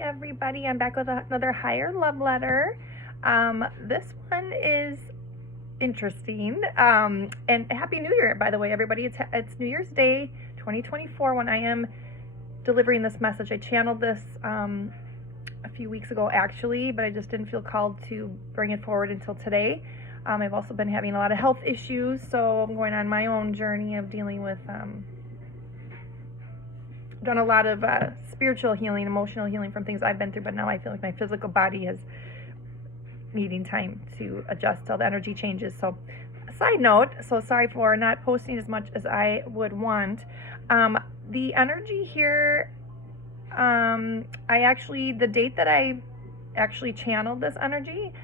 everybody. I'm back with another higher love letter. This one is interesting. And Happy New Year, by the way, everybody. It's New Year's Day 2024 when I am delivering this message. I channeled this a few weeks ago, actually, but I just didn't feel called to bring it forward until today. I've also been having a lot of health issues, so I'm going on my own journey of dealing with done a lot of spiritual healing, emotional healing from things I've been through, but now I feel like my physical body is needing time to adjust till the energy changes. So, side note, so sorry for not posting as much as I would want. The energy here, the date that I actually channeled this energy,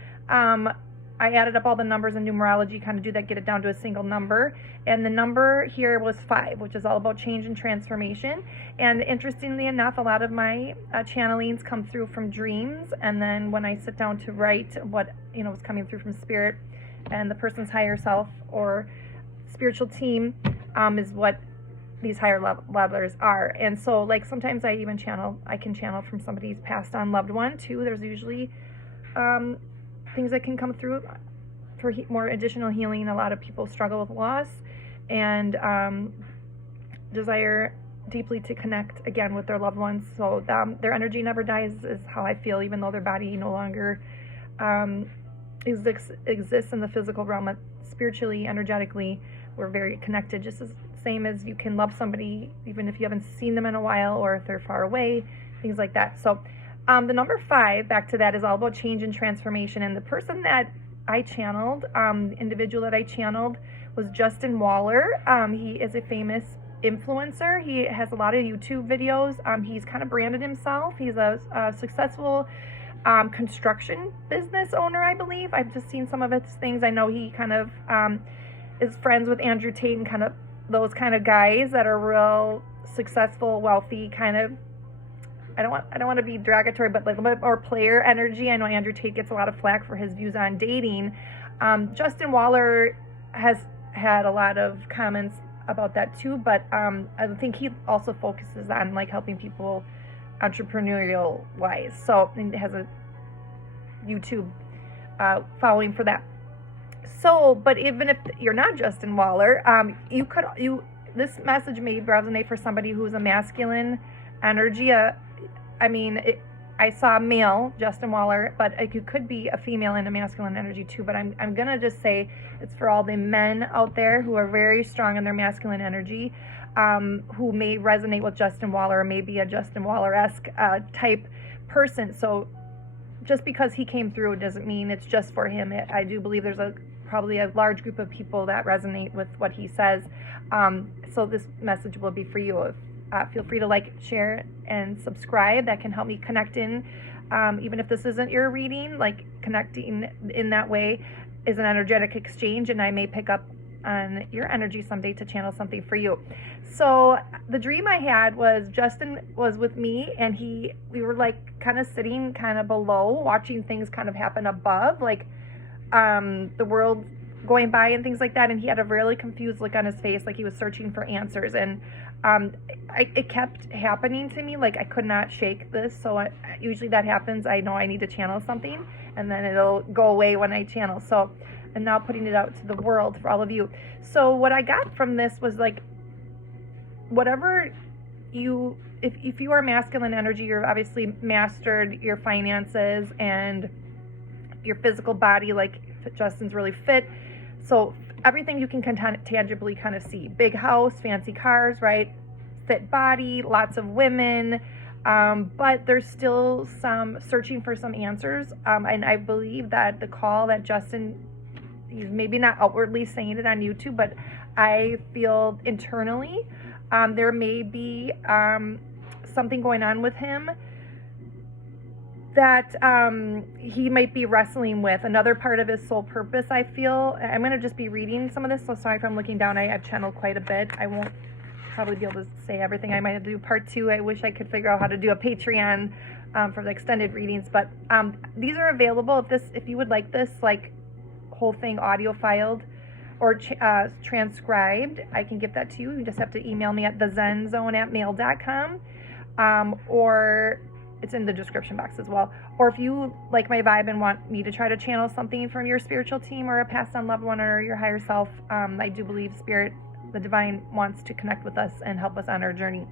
I added up all the numbers in numerology, kind of get it down to a single number. And the number here was 5, which is all about change and transformation. And interestingly enough, a lot of my channelings come through from dreams. And then when I sit down to write what, is coming through from spirit and the person's higher self or spiritual team, is what these higher levelers are. And so like sometimes I can channel from somebody's passed on loved one too. There's usually, things that can come through for more additional healing. A lot of people struggle with loss and desire deeply to connect again with their loved ones. So their energy never dies is how I feel, even though their body no longer exists in the physical realm. Spiritually, energetically, we're very connected, just as same as you can love somebody even if you haven't seen them in a while or if they're far away, things like that. So the number 5, back to that, is all about change and transformation. And the person that I channeled, the individual that I channeled, was Justin Waller. He is a famous influencer. He has a lot of YouTube videos. He's kind of branded himself. He's a successful construction business owner, I believe. I've just seen some of his things. I know he kind of is friends with Andrew Tate and kind of those kind of guys that are real successful, wealthy, kind of, I don't want to be derogatory, but like a little bit more player energy. I know Andrew Tate gets a lot of flack for his views on dating. Justin Waller has had a lot of comments about that too, but I think he also focuses on like helping people entrepreneurial wise. So and has a YouTube following for that. So, but even if you're not Justin Waller, this message may resonate for somebody who's a masculine energy. I saw a male, Justin Waller, but it could be a female in a masculine energy too. But I'm going to just say it's for all the men out there who are very strong in their masculine energy, who may resonate with Justin Waller or maybe a Justin Waller-esque type person. So just because he came through doesn't mean it's just for him. I do believe there's probably a large group of people that resonate with what he says. So this message will be for you. Feel free to like, share, and subscribe. That can help me connect in. Even if this isn't your reading, like connecting in that way is an energetic exchange, and I may pick up on your energy someday to channel something for you. So the dream I had was Justin was with me, and we were like kind of sitting kind of below, watching things kind of happen above, like the world going by and things like that. And he had a really confused look on his face, like he was searching for answers. And it kept happening to me, like I could not shake this. So usually that happens. I know I need to channel something, and then it'll go away when I channel. So I'm now putting it out to the world for all of you. So what I got from this was like, whatever if you are masculine energy, you're obviously mastered your finances and your physical body, like Justin's really fit. So everything you can tangibly kind of see. Big house, fancy cars, right? Fit body, lots of women. But there's still some searching for some answers. And I believe that the call that Justin, he's maybe not outwardly saying it on YouTube, but I feel internally there may be something going on with him that he might be wrestling with. Another part of his soul purpose, I feel. I'm going to just be reading some of this, so sorry if I'm looking down. I've channeled quite a bit. I won't probably be able to say everything. I might have to do part 2. I wish I could figure out how to do a Patreon for the extended readings, but these are available. If you would like this, like whole thing audio filed or transcribed, I can give that to you. You just have to email me at thezenzone@mail.com, or it's in the description box as well. Or if you like my vibe and want me to try to channel something from your spiritual team or a passed on loved one or your higher self, I do believe Spirit, the divine, wants to connect with us and help us on our journey.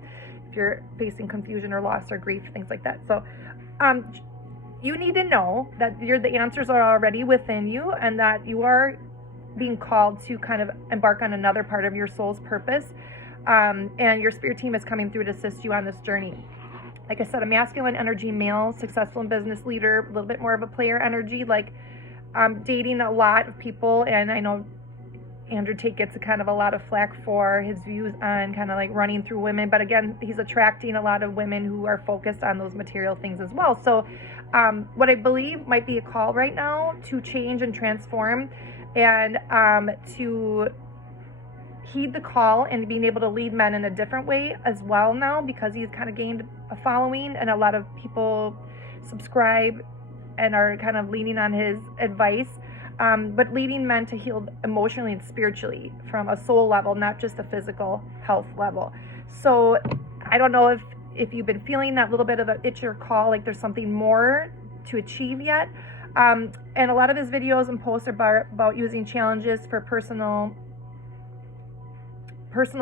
If you're facing confusion or loss or grief, things like that. So you need to know that the answers are already within you, and that you are being called to kind of embark on another part of your soul's purpose. And your spirit team is coming through to assist you on this journey. Like I said, a masculine energy male, successful in business leader, a little bit more of a player energy, like dating a lot of people. And I know Andrew Tate gets a lot of flack for his views on kind of like running through women. But again, he's attracting a lot of women who are focused on those material things as well. So what I believe might be a call right now to change and transform, and to heed the call and being able to lead men in a different way as well now, because he's kind of gained a following and a lot of people subscribe and are kind of leaning on his advice, but leading men to heal emotionally and spiritually from a soul level, not just a physical health level. So I don't know if you've been feeling that little bit of an itch or call, like there's something more to achieve yet. And a lot of his videos and posts are about using challenges for personal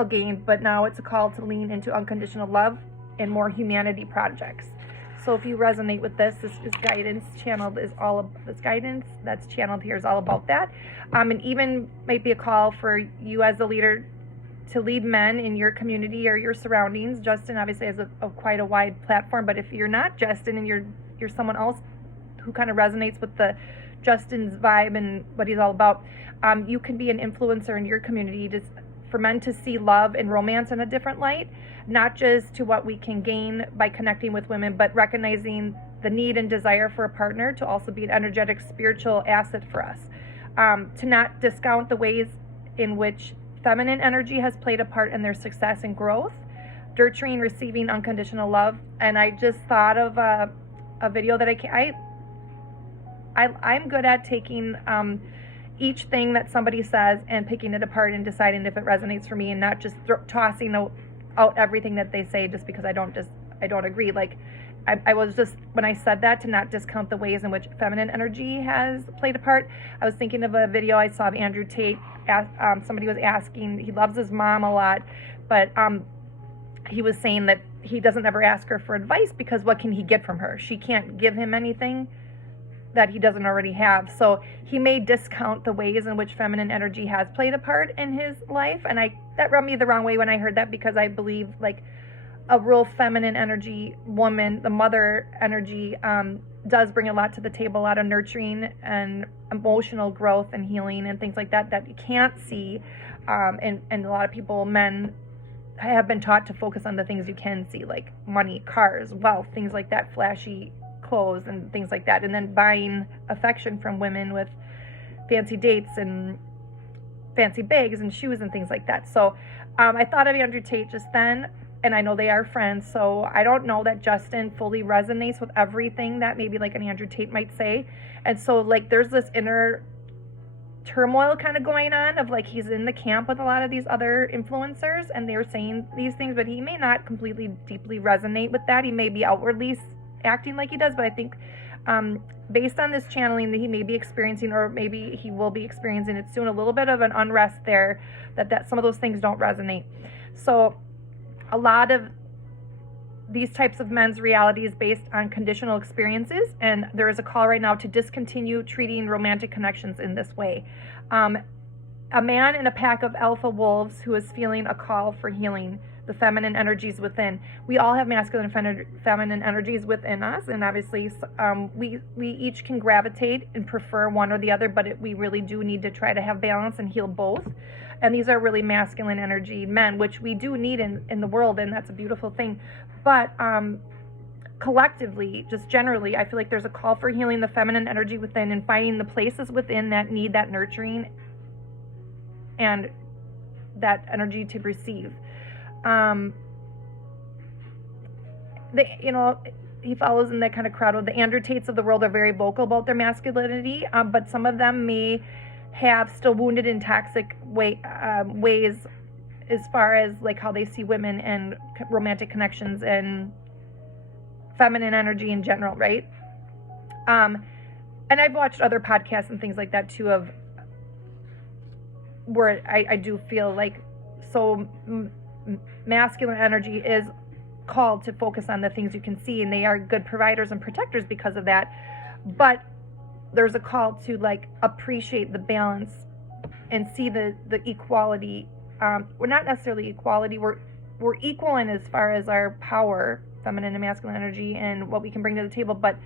gain, but now it's a call to lean into unconditional love and more humanity projects. So if you resonate with this is guidance channeled, this guidance that's channeled here is all about that. And even might be a call for you as a leader to lead men in your community or your surroundings. Justin obviously has quite a wide platform, but if you're not Justin and you're someone else who kind of resonates with the Justin's vibe and what he's all about, you can be an influencer in your community for men to see love and romance in a different light, not just to what we can gain by connecting with women, but recognizing the need and desire for a partner to also be an energetic spiritual asset for us. To not discount the ways in which feminine energy has played a part in their success and growth, nurturing, receiving unconditional love. And I just thought of a video that I'm good at taking each thing that somebody says and picking it apart and deciding if it resonates for me, and not just tossing out everything that they say just because I don't agree. Like I was just, when I said that, to not discount the ways in which feminine energy has played a part, I was thinking of a video I saw of Andrew Tate. Somebody was asking, he loves his mom a lot, but he was saying that he doesn't ever ask her for advice because what can he get from her? She can't give him anything that he doesn't already have. So he may discount the ways in which feminine energy has played a part in his life. And that rubbed me the wrong way when I heard that, because I believe like a real feminine energy woman, the mother energy, does bring a lot to the table, a lot of nurturing and emotional growth and healing and things like that you can't see. And a lot of people, men, have been taught to focus on the things you can see, like money, cars, wealth, things like that, flashy clothes and things like that, and then buying affection from women with fancy dates and fancy bags and shoes and things like that. So I thought of Andrew Tate just then, and I know they are friends, so I don't know that Justin fully resonates with everything that maybe like an Andrew Tate might say. And so like there's this inner turmoil kind of going on of like he's in the camp with a lot of these other influencers and they're saying these things, but he may not completely deeply resonate with that. He may be outwardly acting like he does, but I think based on this channeling that he may be experiencing, or maybe he will be experiencing it soon, a little bit of an unrest there, that some of those things don't resonate. So a lot of these types of men's reality is based on conditional experiences, and there is a call right now to discontinue treating romantic connections in this way. A man in a pack of alpha wolves who is feeling a call for healing the feminine energies within. We all have masculine and feminine energies within us, and obviously we each can gravitate and prefer one or the other, but we really do need to try to have balance and heal both. And these are really masculine energy men, which we do need in the world, and that's a beautiful thing. But collectively, just generally, I feel like there's a call for healing the feminine energy within and finding the places within that need that nurturing and that energy to receive. He follows in that kind of crowd. The Andrew Tates of the world are very vocal about their masculinity, but some of them may have still wounded and toxic ways as far as like how they see women and romantic connections and feminine energy in general, right? And I've watched other podcasts and things like that too, of where I do feel like so masculine energy is called to focus on the things you can see, and they are good providers and protectors because of that. But there's a call to like appreciate the balance and see the equality. We're not necessarily equality. We're equal in as far as our power, feminine and masculine energy, and what we can bring to the table, but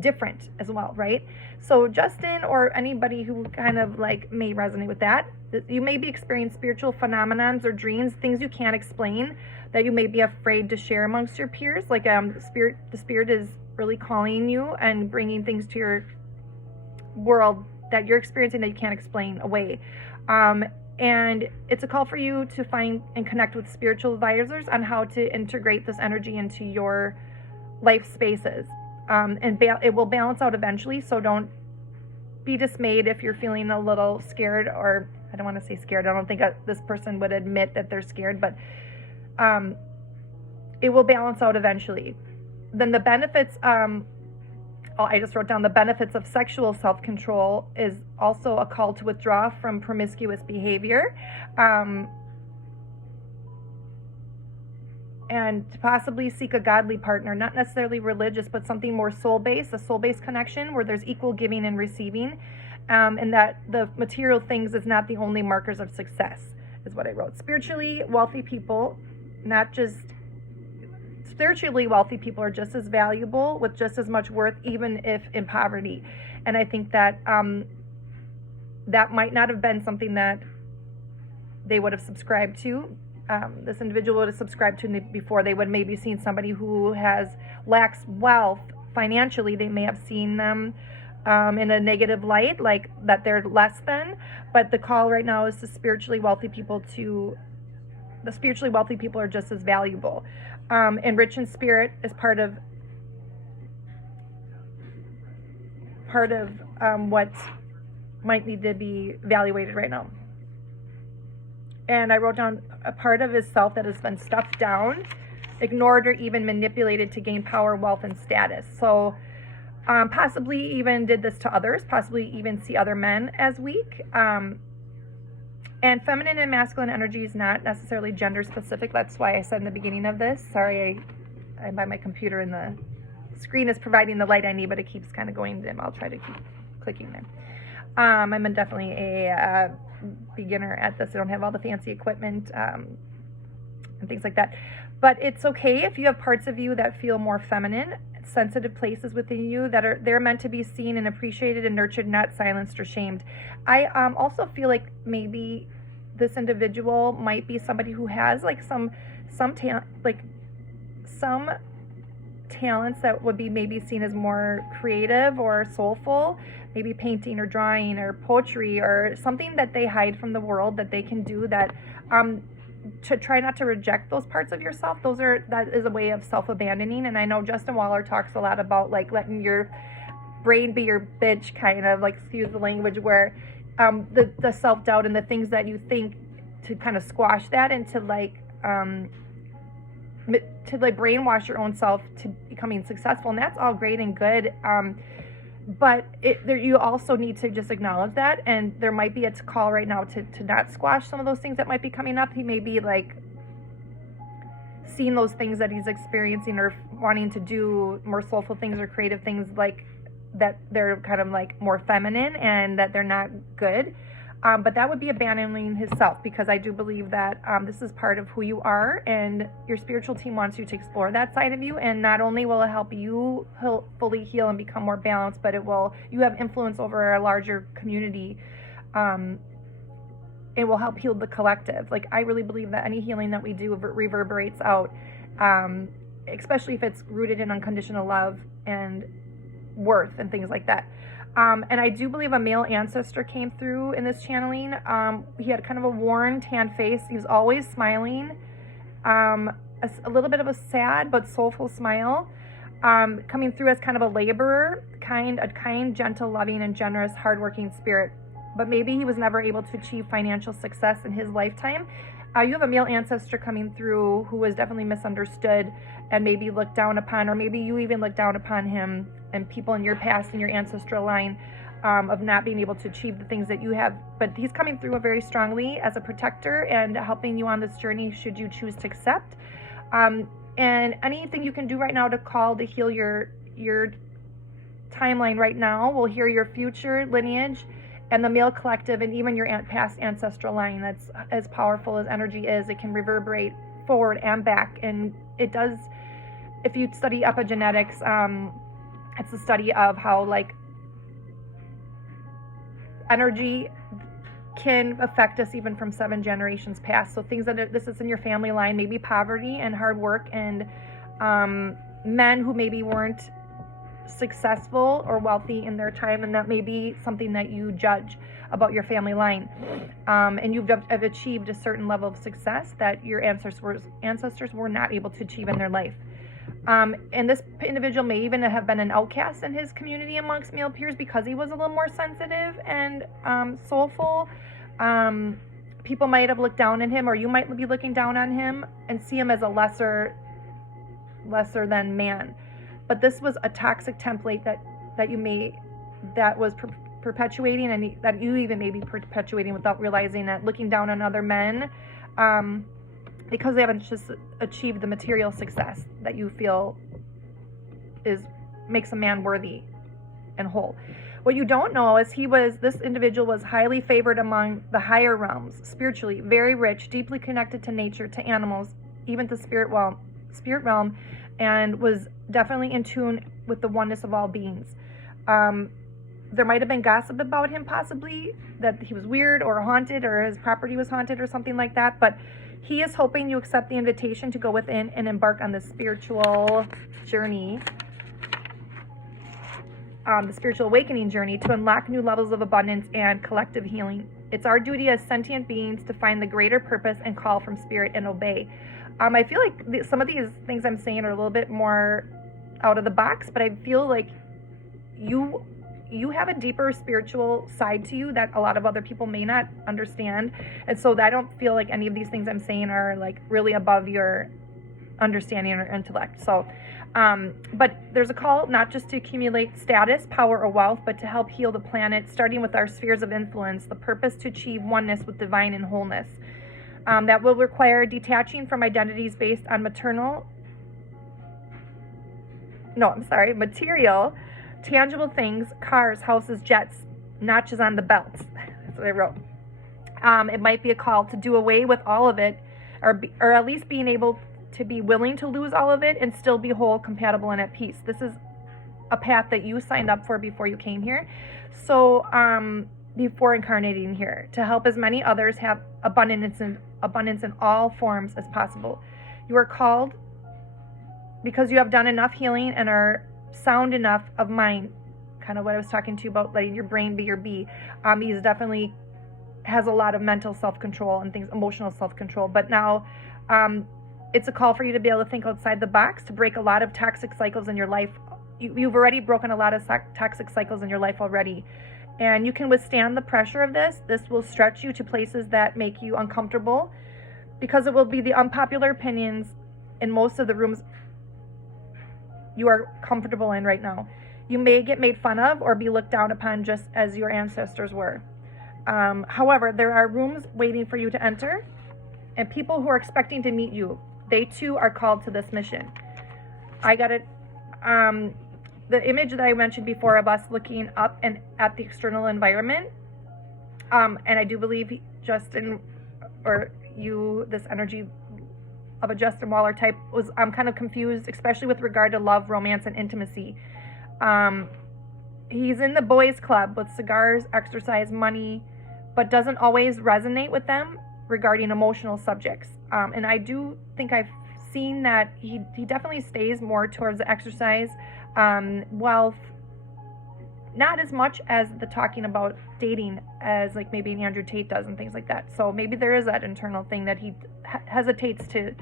different as well, right? So Justin, or anybody who kind of like may resonate with that, you may be experiencing spiritual phenomenons or dreams, things you can't explain, that you may be afraid to share amongst your peers. Like the spirit is really calling you and bringing things to your world that you're experiencing that you can't explain away. And it's a call for you to find and connect with spiritual advisors on how to integrate this energy into your life spaces. It will balance out eventually, so don't be dismayed if you're feeling a little scared, or I don't want to say scared. I don't think this person would admit that they're scared, but it will balance out eventually. Then the benefits, I just wrote down the benefits of sexual self-control is also a call to withdraw from promiscuous behavior. And to possibly seek a godly partner, not necessarily religious, but something more soul-based, a soul-based connection where there's equal giving and receiving, and that the material things is not the only markers of success, is what I wrote. Spiritually wealthy people are just as valuable, with just as much worth, even if in poverty. And I think that that might not have been something that they would have subscribed to. This individual would have subscribed to before. They would maybe seen somebody who lacks wealth financially. They may have seen them in a negative light, like that they're less than. But the call right now is to spiritually wealthy people are just as valuable. And rich in spirit is part of what might need to be evaluated right now. And I wrote down a part of his self that has been stuffed down, ignored, or even manipulated to gain power, wealth, and status. So possibly even did this to others, possibly even see other men as weak. And feminine and masculine energy is not necessarily gender specific. That's why I said in the beginning of this, sorry, I'm by my computer and the screen is providing the light I need, but it keeps kind of going dim. I'll try to keep clicking there. I'm definitely a beginner at this. I don't have all the fancy equipment and things like that. But it's okay if you have parts of you that feel more feminine, sensitive places within you they're meant to be seen and appreciated and nurtured, not silenced or shamed. I also feel like maybe this individual might be somebody who has like some talents that would be maybe seen as more creative or soulful, maybe painting or drawing or poetry or something that they hide from the world that they can do, that to try not to reject those parts of yourself. That is a way of self-abandoning. And I know Justin Waller talks a lot about like letting your brain be your bitch, kind of like, excuse the language, where the self-doubt and the things that you think, to kind of squash that and to brainwash your own self to becoming successful. And that's all great and good. But you also need to just acknowledge that, and there might be a call right now to not squash some of those things that might be coming up. He may be like seeing those things that he's experiencing or wanting to do more soulful things or creative things, like that they're kind of like more feminine and that they're not good. But that would be abandoning his self, because I do believe that this is part of who you are, and your spiritual team wants you to explore that side of you. And not only will it help you fully heal and become more balanced, but you have influence over a larger community. It will help heal the collective. Like, I really believe that any healing that we do reverberates out, especially if it's rooted in unconditional love and worth and things like that. And I do believe a male ancestor came through in this channeling. He had kind of a worn, tan face. He was always smiling. A little bit of a sad but soulful smile. Coming through as kind of a laborer, a kind, gentle, loving, and generous, hardworking spirit. But maybe he was never able to achieve financial success in his lifetime. You have a male ancestor coming through who was definitely misunderstood and maybe looked down upon, or maybe you even looked down upon him, and people in your past and your ancestral line of not being able to achieve the things that you have. But he's coming through very strongly as a protector and helping you on this journey should you choose to accept. And anything you can do right now to call to heal your timeline right now will heal your future lineage and the male collective, and even your past ancestral line. That's as powerful as energy is. It can reverberate forward and back, and it does. If you study epigenetics, it's the study of how like energy can affect us even from 7 generations past. So things that this is in your family line, maybe poverty and hard work, and men who maybe weren't successful or wealthy in their time, and that may be something that you judge about your family line, and you've achieved a certain level of success that your ancestors were not able to achieve in their life. And this individual may even have been an outcast in his community amongst male peers because he was a little more sensitive and soulful. People might have looked down on him, or you might be looking down on him and see him as a lesser than man. But this was a toxic template that was perpetuating, and that you even may be perpetuating without realizing that, looking down on other men because they haven't just achieved the material success that you feel makes a man worthy and whole. What you don't know is this individual was highly favored among the higher realms, spiritually, very rich, deeply connected to nature, to animals, even to spirit realm, and was definitely in tune with the oneness of all beings. There might have been gossip about him, possibly, that he was weird or haunted, or his property was haunted or something like that, but he is hoping you accept the invitation to go within and embark on this spiritual journey, the spiritual awakening journey, to unlock new levels of abundance and collective healing. It's our duty as sentient beings to find the greater purpose and call from spirit and obey. I feel like some of these things I'm saying are a little bit more out of the box, but I feel like you have a deeper spiritual side to you that a lot of other people may not understand. And so I don't feel like any of these things I'm saying are like really above your understanding or intellect. So, but there's a call not just to accumulate status, power, or wealth, but to help heal the planet, starting with our spheres of influence, the purpose to achieve oneness with divine and wholeness. That will require detaching from identities based on material, tangible things, cars, houses, jets, notches on the belts. That's what I wrote. It might be a call to do away with all of it, or at least being able to be willing to lose all of it and still be whole, compatible, and at peace. This is a path that you signed up for before you came here. So before incarnating here, to help as many others have abundance in all forms as possible. You are called because you have done enough healing and are sound enough of mind. Kind of what I was talking to you about, letting your brain be your bee. He's definitely has a lot of mental self-control and things, emotional self-control. But now it's a call for you to be able to think outside the box, to break a lot of toxic cycles in your life. You've already broken a lot of toxic cycles in your life already. And you can withstand the pressure of this. This will stretch you to places that make you uncomfortable, because it will be the unpopular opinions in most of the rooms you are comfortable in right now. You may get made fun of or be looked down upon just as your ancestors were. However, there are rooms waiting for you to enter, and people who are expecting to meet you. They too are called to this mission. I got it. The image that I mentioned before of us looking up and at the external environment, and I do believe Justin, or you, this energy of a Justin Waller type, I'm kind of confused, especially with regard to love, romance, and intimacy. He's in the boys club with cigars, exercise, money, but doesn't always resonate with them regarding emotional subjects. And I do think I've seen that he definitely stays more towards the exercise, wealth, not as much as the talking about dating as like maybe Andrew Tate does and things like that. So maybe there is that internal thing that he hesitates to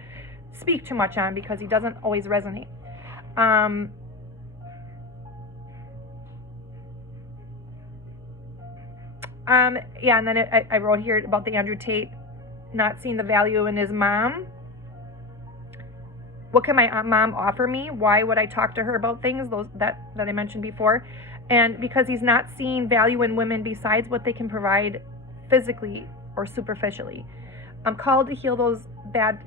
speak too much on because he doesn't always resonate. Yeah, and then I wrote here about the Andrew Tate not seeing the value in his mom. What can my mom offer me? Why would I talk to her about things that I mentioned before? And because he's not seeing value in women besides what they can provide physically or superficially. I'm called to heal those bad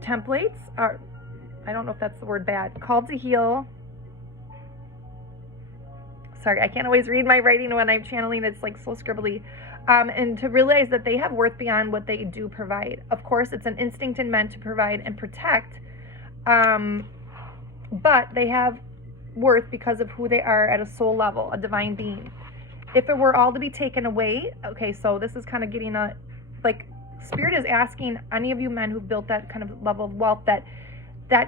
templates. I don't know if that's the word bad. Called to heal. Sorry, I can't always read my writing when I'm channeling. It's like so scribbly. And to realize that they have worth beyond what they do provide. Of course, it's an instinct in men to provide and protect, but they have worth because of who they are at a soul level, a divine being. If it were all to be taken away, okay, so this is kind of getting like, Spirit is asking any of you men who've built that kind of level of wealth that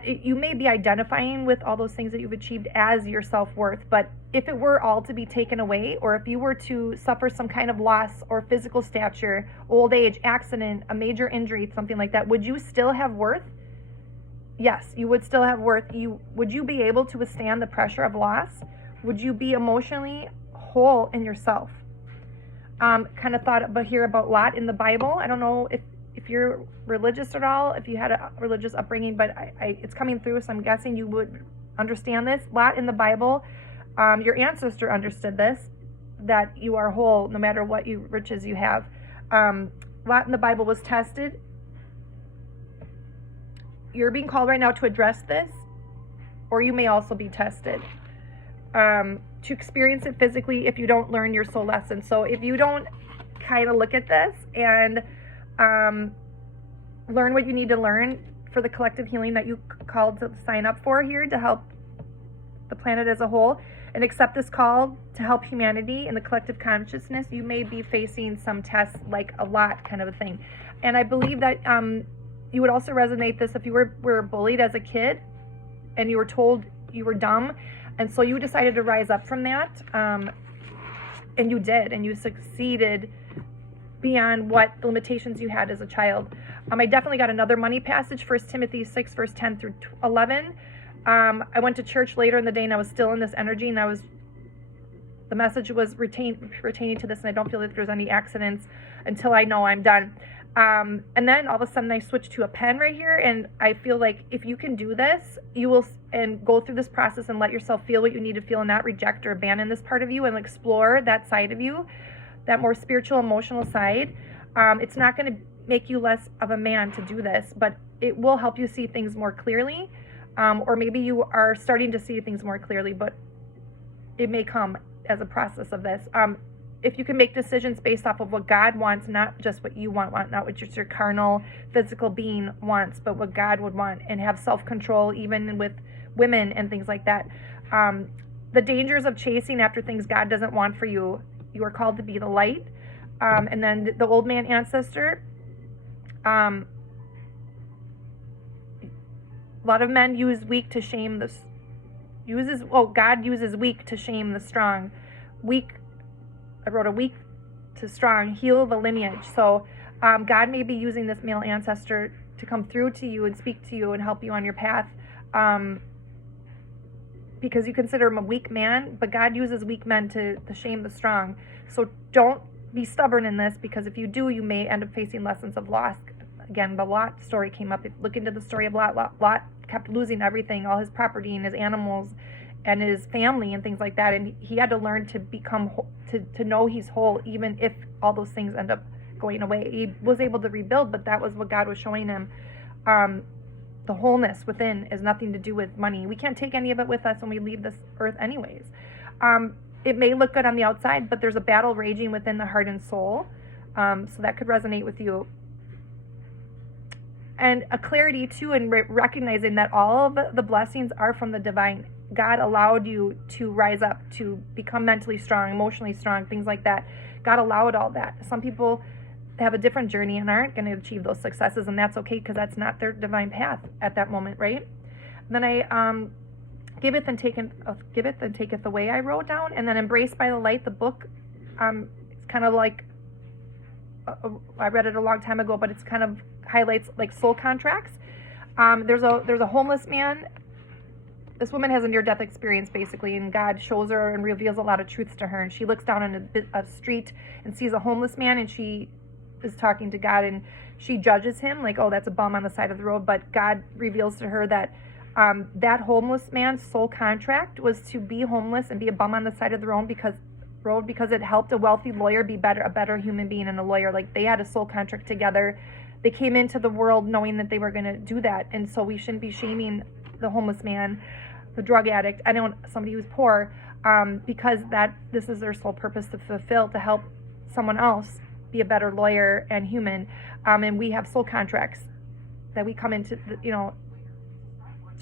you may be identifying with all those things that you've achieved as your self-worth, but if it were all to be taken away, or if you were to suffer some kind of loss or physical stature, old age, accident, a major injury, something like that, would you still have worth? Yes, you would still have worth. Would you be able to withstand the pressure of loss? Would you be emotionally whole in yourself? Kind of thought about here about Lot in the Bible. I don't know if you're religious at all, if you had a religious upbringing, but it's coming through, so I'm guessing you would understand this. Lot in the Bible, your ancestor understood this, that you are whole no matter what riches you have. Lot in the Bible was tested. You're being called right now to address this, or you may also be tested. To experience it physically if you don't learn your soul lesson. So if you don't kind of look at this and learn what you need to learn for the collective healing that you called to sign up for here to help the planet as a whole, and accept this call to help humanity in the collective consciousness, you may be facing some tests like a lot kind of a thing. And I believe that you would also resonate this if you were bullied as a kid and you were told you were dumb, and so you decided to rise up from that, and you did, and you succeeded beyond what limitations you had as a child. I definitely got another money passage, 1 Timothy 6, verse 10 through 11. I went to church later in the day, and I was still in this energy, and the message was retaining to this, and I don't feel that there's any accidents until I know I'm done. And then all of a sudden I switched to a pen right here, and I feel like if you can do this, you will, and go through this process and let yourself feel what you need to feel and not reject or abandon this part of you, and explore that side of you, that more spiritual, emotional side. It's not going to make you less of a man to do this, but it will help you see things more clearly, or maybe you are starting to see things more clearly, but it may come as a process of this. If you can make decisions based off of what God wants, not just what you want, not what just your carnal, physical being wants, but what God would want, and have self-control even with women and things like that. The dangers of chasing after things God doesn't want for you. You are called to be the light. And then the old man ancestor. A lot of men use weak to shame God uses weak to shame the strong. I wrote a weak to strong, heal the lineage. So God may be using this male ancestor to come through to you and speak to you and help you on your path, because you consider him a weak man, but God uses weak men to shame the strong. So don't be stubborn in this, because if you do, you may end up facing lessons of loss. Again, the Lot story came up. Look into the story of Lot. Lot kept losing everything, all his property and his animals and his family and things like that, and he had to learn to become to know he's whole, even if all those things end up going away. He was able to rebuild, but that was what God was showing him. The wholeness within is nothing to do with money. We can't take any of it with us when we leave this earth anyways. It may look good on the outside, but there's a battle raging within the heart and soul, so that could resonate with you. And a clarity too in recognizing that all of the blessings are from the divine. God allowed you to rise up, to become mentally strong, emotionally strong, things like that. God allowed all that. Some people have a different journey and aren't going to achieve those successes, and that's okay, because that's not their divine path at that moment, right? And then I giveth and taketh away, I wrote down, and then embraced by the light, the book. It's kind of like I read it a long time ago, but it's kind of highlights like soul contracts. There's a homeless man this woman has a near-death experience, basically, and God shows her and reveals a lot of truths to her. And she looks down on a street and sees a homeless man, and she is talking to God, and she judges him like, oh, that's a bum on the side of the road. But God reveals to her that that homeless man's sole contract was to be homeless and be a bum on the side of the road because it helped a wealthy lawyer be a better human being and a lawyer. Like, they had a soul contract together. They came into the world knowing that they were going to do that. And so we shouldn't be shaming the homeless man, the drug addict, somebody who's poor, because this is their sole purpose to fulfill, to help someone else be a better lawyer and human. And we have soul contracts that we come into,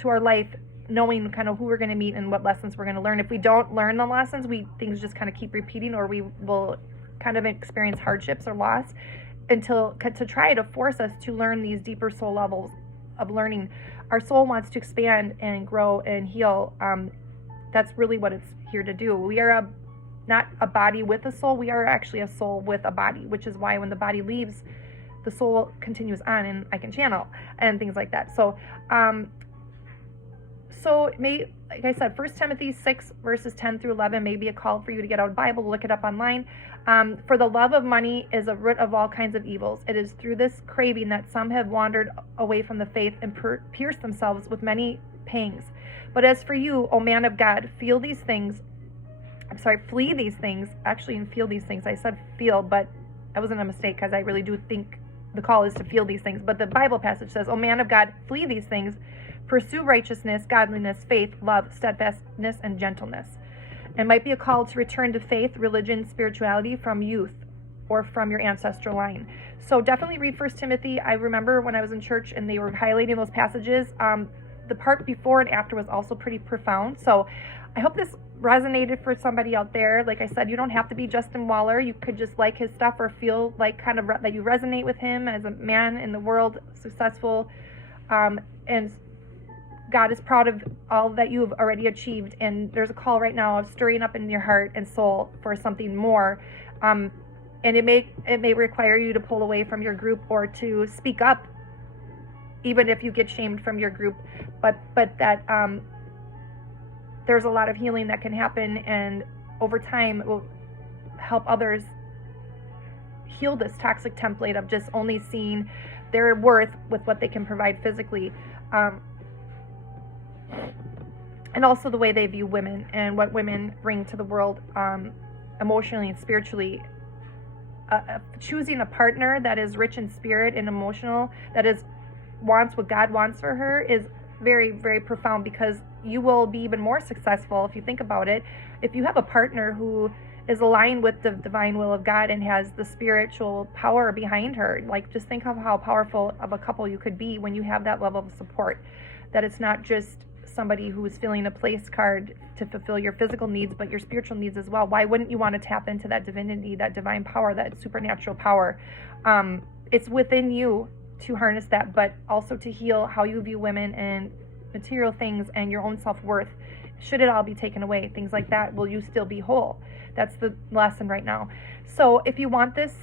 to our life knowing kind of who we're going to meet and what lessons we're going to learn. If we don't learn the lessons, things just kind of keep repeating, or we will kind of experience hardships or loss to try to force us to learn these deeper soul levels of learning. Our soul wants to expand and grow and heal. That's really what it's here to do. We are not a body with a soul. We are actually a soul with a body, which is why when the body leaves, the soul continues on, and I can channel and things like that. So like I said, 1 Timothy 6 verses 10 through 11 may be a call for you to get out a Bible, look it up online. For the love of money is a root of all kinds of evils. It is through this craving that some have wandered away from the faith and pierced themselves with many pangs. But as for you, O man of God, flee these things. Actually, and feel these things. I said feel, but that wasn't a mistake, because I really do think the call is to feel these things. But the Bible passage says, O man of God, flee these things. Pursue righteousness, godliness, faith, love, steadfastness, and gentleness. It might be a call to return to faith, religion, spirituality from youth or from your ancestor line. So definitely read 1 Timothy. I remember when I was in church and they were highlighting those passages, the part before and after was also pretty profound. So I hope this resonated for somebody out there. Like I said, you don't have to be Justin Waller. You could just like his stuff or feel like kind of that you resonate with him as a man in the world, successful, and God is proud of all that you've already achieved, and there's a call right now of stirring up in your heart and soul for something more. And it may require you to pull away from your group or to speak up, even if you get shamed from your group. But that there's a lot of healing that can happen, and over time it will help others heal this toxic template of just only seeing their worth with what they can provide physically. And also the way they view women and what women bring to the world emotionally and spiritually. Choosing a partner that is rich in spirit and emotional, wants what God wants for her, is very, very profound, because you will be even more successful if you think about it. If you have a partner who is aligned with the divine will of God and has the spiritual power behind her, like, just think of how powerful of a couple you could be when you have that level of support. That it's not just somebody who is filling a place card to fulfill your physical needs, but your spiritual needs as well. Why wouldn't you want to tap into that divinity, that divine power, that supernatural power? It's within you to harness that, but also to heal how you view women and material things and your own self-worth. Should it all be taken away, things like that, will you still be whole? That's the lesson right now. So if you want this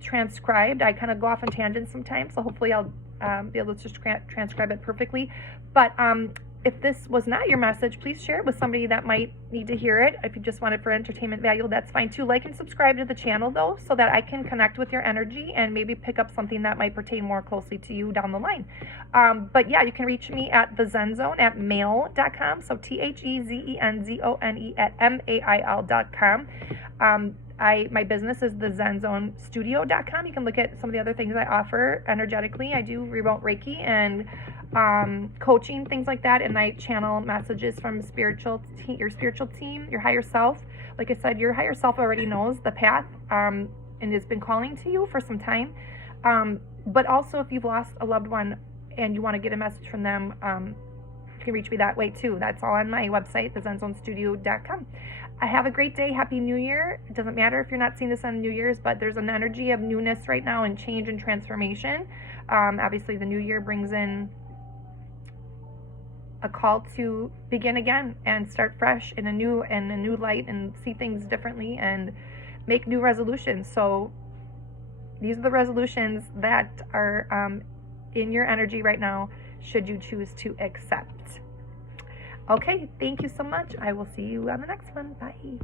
transcribed, I kind of go off on tangents sometimes, so hopefully I'll be able to just transcribe it perfectly. But if this was not your message, please share it with somebody that might need to hear it. If you just want it for entertainment value, that's fine too. Like and subscribe to the channel, though, so that I can connect with your energy and maybe pick up something that might pertain more closely to you down the line. But yeah, you can reach me at the Zen Zone at mail.com. So TheZenzone at mail.com. My business is the ZenZoneStudio.com. You can look at some of the other things I offer energetically. I do remote Reiki and coaching, things like that, and I channel messages from your spiritual team, your higher self. Like I said, your higher self already knows the path and has been calling to you for some time. But also, if you've lost a loved one and you want to get a message from them, you can reach me that way too. That's all on my website, thezenzonestudio.com. Have a great day. Happy New Year. It doesn't matter if you're not seeing this on New Year's, but there's an energy of newness right now and change and transformation. Obviously, the new year brings in a call to begin again and start fresh in a new light and see things differently and make new resolutions. So these are the resolutions that are in your energy right now, should you choose to accept. Okay, thank you so much. I will see you on the next one. Bye.